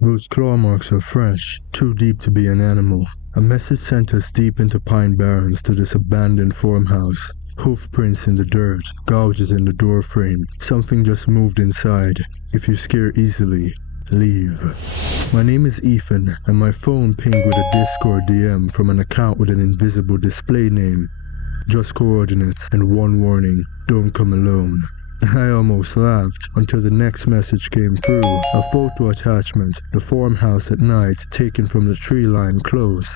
Those claw marks are fresh, too deep to be an animal. A message sent us deep into Pine Barrens to this abandoned farmhouse. Hoof prints in the dirt, gouges in the doorframe. Something just moved inside. If you scare easily, leave. My name is Ethan, and my phone pinged with a Discord DM from an account with an invisible display name. Just coordinates and one warning: don't come alone. I almost laughed until the next message came through. A photo attachment, the farmhouse at night, taken from the tree line close.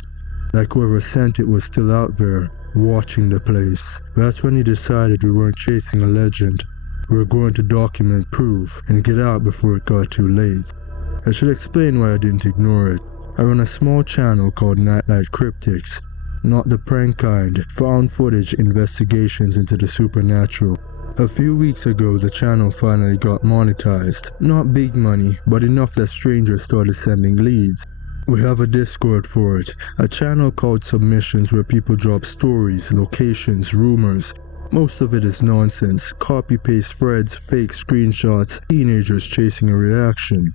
Like whoever sent it was still out there, watching the place. That's when he decided we weren't chasing a legend. We were going to document proof and get out before it got too late. I should explain why I didn't ignore it. I run a small channel called NightlightCryptics. Not the prank kind, found footage investigations into the supernatural. A few weeks ago, the channel finally got monetized. Not big money, but enough that strangers started sending leads. We have a Discord for it, a channel called Submissions where people drop stories, locations, rumors. Most of it is nonsense, copy-paste threads, fake screenshots, teenagers chasing a reaction.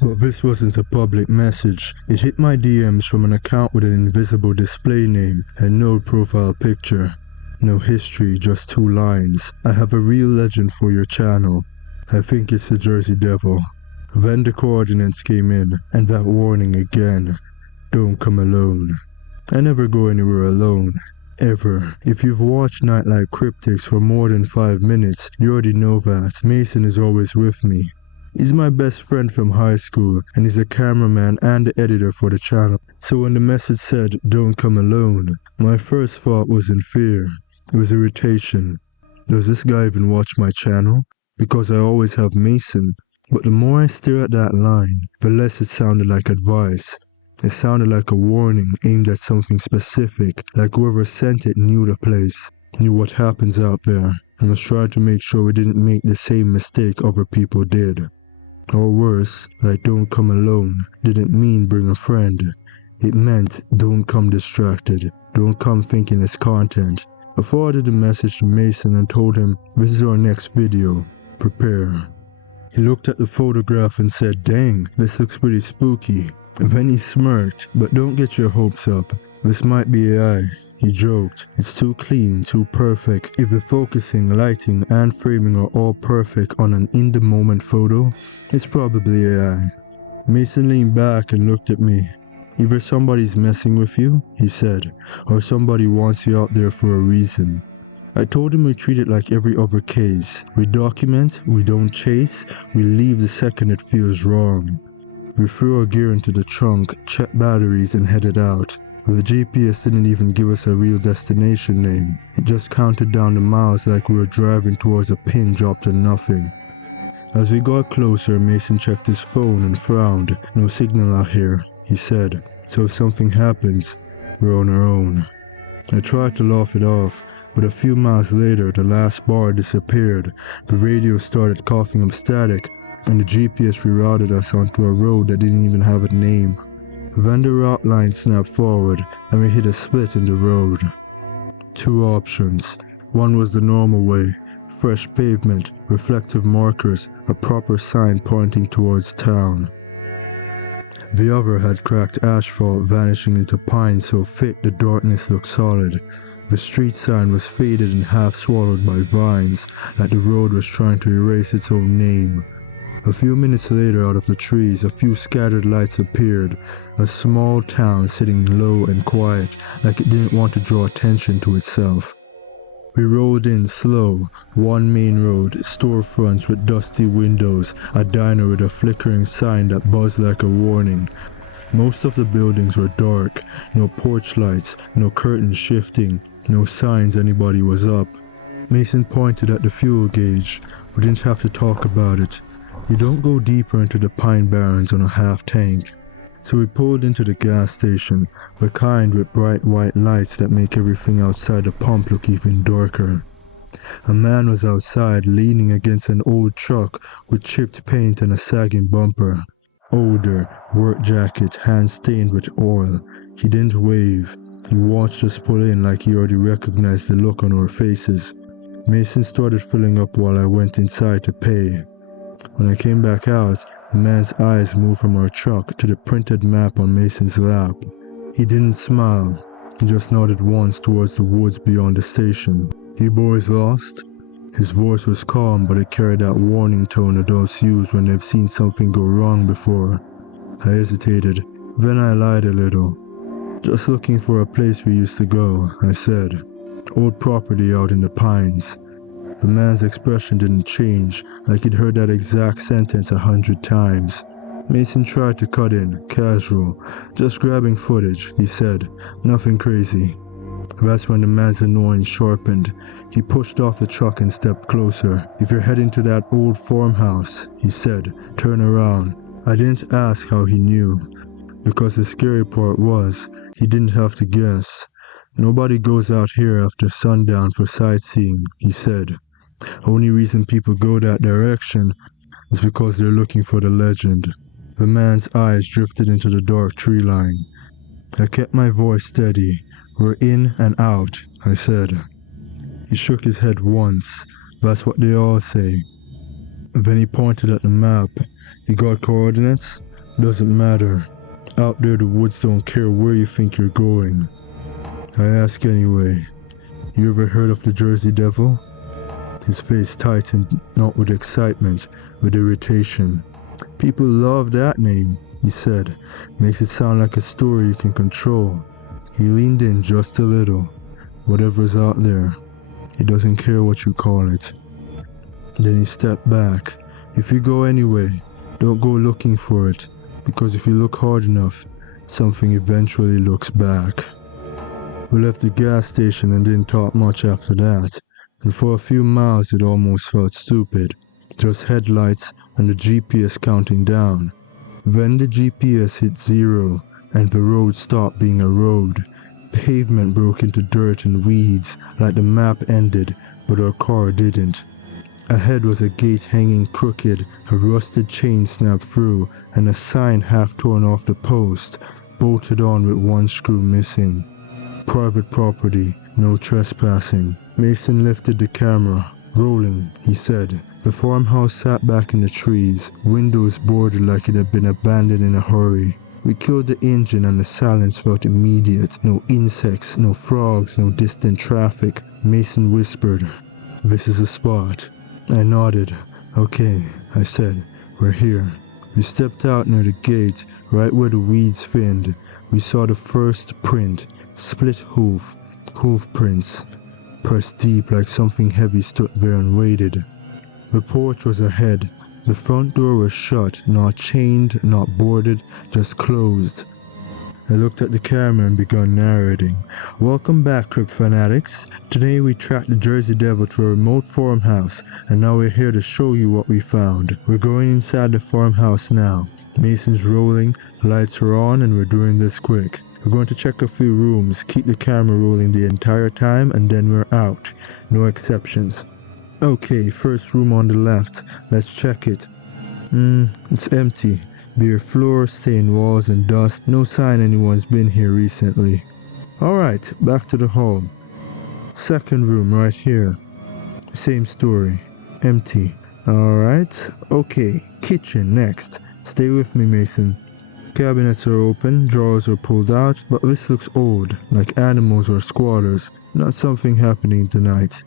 But this wasn't a public message. It hit my DMs from an account with an invisible display name and no profile picture. No history, just 2 lines. I have a real legend for your channel. I think it's the Jersey Devil. Then the coordinates came in, and that warning again. Don't come alone. I never go anywhere alone. Ever. If you've watched NightlightCryptics for more than 5 minutes, you already know that. Mason is always with me. He's my best friend from high school, and he's a cameraman and the editor for the channel. So when the message said, don't come alone, my first thought wasn't fear. It was irritation. Does this guy even watch my channel? Because I always have Mason. But the more I stare at that line, the less it sounded like advice. It sounded like a warning aimed at something specific, like whoever sent it knew the place, knew what happens out there, and was trying to make sure we didn't make the same mistake other people did. Or worse, like don't come alone didn't mean bring a friend. It meant don't come distracted, don't come thinking it's content. I forwarded the message to Mason and told him, this is our next video, prepare. He looked at the photograph and said, dang, this looks pretty spooky. Then he smirked, but don't get your hopes up. This might be AI. He joked, it's too clean, too perfect. If the focusing, lighting, and framing are all perfect on an in-the-moment photo, it's probably AI. Mason leaned back and looked at me. Either somebody's messing with you, he said, or somebody wants you out there for a reason. I told him we treat it like every other case. We document, we don't chase, we leave the second it feels wrong. We threw our gear into the trunk, checked batteries, and headed out. The GPS didn't even give us a real destination name. It just counted down the miles like we were driving towards a pin dropped on nothing. As we got closer, Mason checked his phone and frowned. No signal out here, he said. So if something happens, we're on our own. I tried to laugh it off, but a few miles later the last bar disappeared. The radio started coughing up static, and the GPS rerouted us onto a road that didn't even have a name. Then the route line snapped forward, and we hit a split in the road. 2 options. One was the normal way, fresh pavement, reflective markers, a proper sign pointing towards town. The other had cracked asphalt vanishing into pines so thick the darkness looked solid. The street sign was faded and half swallowed by vines, like the road was trying to erase its own name. A few minutes later, out of the trees, a few scattered lights appeared, a small town sitting low and quiet, like it didn't want to draw attention to itself. We rolled in slow, one main road, storefronts with dusty windows, a diner with a flickering sign that buzzed like a warning. Most of the buildings were dark, no porch lights, no curtains shifting, no signs anybody was up. Mason pointed at the fuel gauge. We didn't have to talk about it. You don't go deeper into the Pine Barrens on a half tank. So we pulled into the gas station, the kind with bright white lights that make everything outside the pump look even darker. A man was outside leaning against an old truck with chipped paint and a sagging bumper. Older, work jacket, hands stained with oil. He didn't wave. He watched us pull in like he already recognized the look on our faces. Mason started filling up while I went inside to pay. When I came back out, The man's eyes moved from our truck to the printed map on Mason's lap. He didn't smile. He just nodded once towards the woods beyond the station. "You boys lost?" His voice was calm, but it carried that warning tone adults use when they've seen something go wrong before. I hesitated. Then I lied a little. "Just looking for a place we used to go," I said. "Old property out in the pines." The man's expression didn't change, like he'd heard that exact sentence 100 times. Mason tried to cut in, casual. "Just grabbing footage," he said. "Nothing crazy." That's when the man's annoyance sharpened. He pushed off the truck and stepped closer. "If you're heading to that old farmhouse," he said, "turn around." I didn't ask how he knew, because the scary part was, he didn't have to guess. "Nobody goes out here after sundown for sightseeing," he said. "Only reason people go that direction is because they're looking for the legend." The man's eyes drifted into the dark tree line. I kept my voice steady. "We're in and out," I said. He shook his head once. "That's what they all say." Then he pointed at the map. "You got coordinates?" "Doesn't matter. Out there the woods don't care where you think you're going." I ask anyway. "You ever heard of the Jersey Devil?" His face tightened, not with excitement, with irritation. "People love that name," he said. "Makes it sound like a story you can control." He leaned in just a little. "Whatever's out there, he doesn't care what you call it." Then he stepped back. "If you go anyway, don't go looking for it, because if you look hard enough, something eventually looks back." We left the gas station and didn't talk much after that, and for a few miles it almost felt stupid. Just headlights and the GPS counting down. Then the GPS hit 0, and the road stopped being a road. Pavement broke into dirt and weeds, like the map ended, but our car didn't. Ahead was a gate hanging crooked, a rusted chain snapped through, and a sign half torn off the post, bolted on with one screw missing. "Private property, no trespassing." Mason lifted the camera. "Rolling," he said. The farmhouse sat back in the trees, windows boarded like it had been abandoned in a hurry. We killed the engine and the silence felt immediate. No insects, no frogs, no distant traffic. Mason whispered, "This is a spot." I nodded. "Okay," I said. "We're here." We stepped out near the gate, right where the weeds thinned. We saw the first print, split hoof prints. Pressed deep like something heavy stood there and waited. The porch was ahead. The front door was shut, not chained, not boarded, just closed. I looked at the camera and began narrating. "Welcome back, Crypt fanatics. Today we tracked the Jersey Devil to a remote farmhouse, and now we're here to show you what we found. We're going inside the farmhouse now. Mason's rolling, lights are on, and we're doing this quick. We're going to check a few rooms, keep the camera rolling the entire time, and then we're out. No exceptions." "Okay, first room on the left. Let's check it." It's empty. Bare floor, stained walls and dust. No sign anyone's been here recently." "Alright, back to the hall. Second room right here. Same story. Empty. Alright, okay, kitchen next. Stay with me, Mason. Cabinets are open, drawers are pulled out, but this looks old, like animals or squatters, not something happening tonight.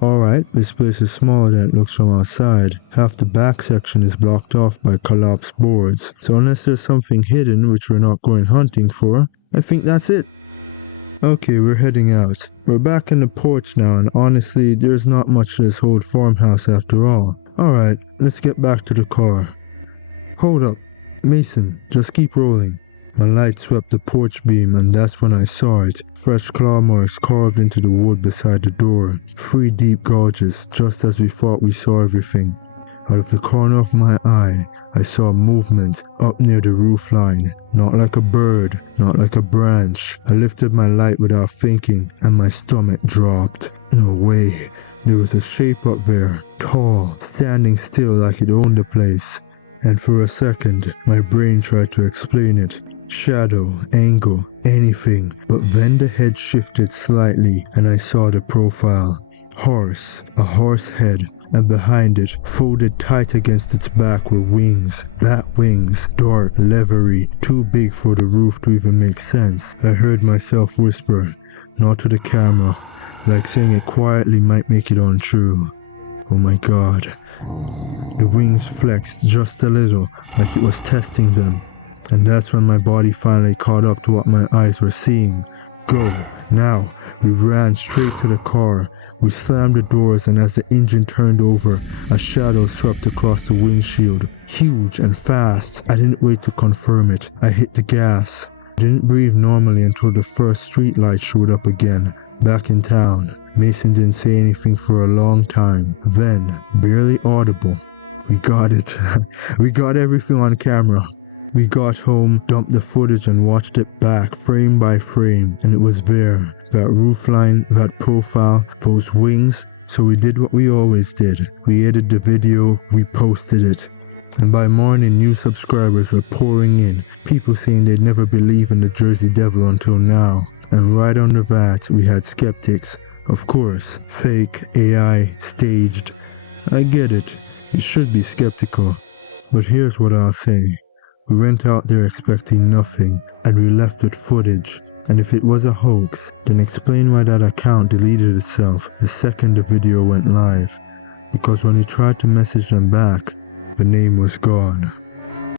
Alright, this place is smaller than it looks from outside. Half the back section is blocked off by collapsed boards, so unless there's something hidden which we're not going hunting for, I think that's it." "Okay, we're heading out. We're back in the porch now, and honestly, there's not much to this old farmhouse after all. Alright, let's get back to the car." "Hold up. Mason, just keep rolling." My light swept the porch beam, and that's when I saw it. Fresh claw marks carved into the wood beside the door. 3 deep gouges, just as we thought we saw everything. Out of the corner of my eye, I saw movement up near the roof line. Not like a bird, not like a branch. I lifted my light without thinking, and my stomach dropped. No way. There was a shape up there, tall, standing still like it owned the place. And for a second, my brain tried to explain it. Shadow, angle, anything. But then the head shifted slightly, and I saw the profile. Horse, a horse head, and behind it, folded tight against its back, were wings. Bat wings, dark, leathery, too big for the roof to even make sense. I heard myself whisper, not to the camera, like saying it quietly might make it untrue. Oh my God. The wings flexed just a little, like it was testing them. And that's when my body finally caught up to what my eyes were seeing. Go, now. We ran straight to the car. We slammed the doors, and as the engine turned over, a shadow swept across the windshield. Huge and fast. I didn't wait to confirm it. I hit the gas. I didn't breathe normally until the first street light showed up again. Back in town. Mason didn't say anything for a long time. Then, barely audible, we got it. We got everything on camera. We got home, dumped the footage and watched it back frame by frame, and it was there. That roofline, that profile, those wings. So we did what we always did. We edited the video, we posted it. And by morning, new subscribers were pouring in, people saying they'd never believe in the Jersey Devil until now. And right under that, we had skeptics. Of course, fake, AI, staged. I get it, you should be skeptical. But here's what I'll say. We went out there expecting nothing, and we left with footage. And if it was a hoax, then explain why that account deleted itself the second the video went live. Because when we tried to message them back, the name was gone.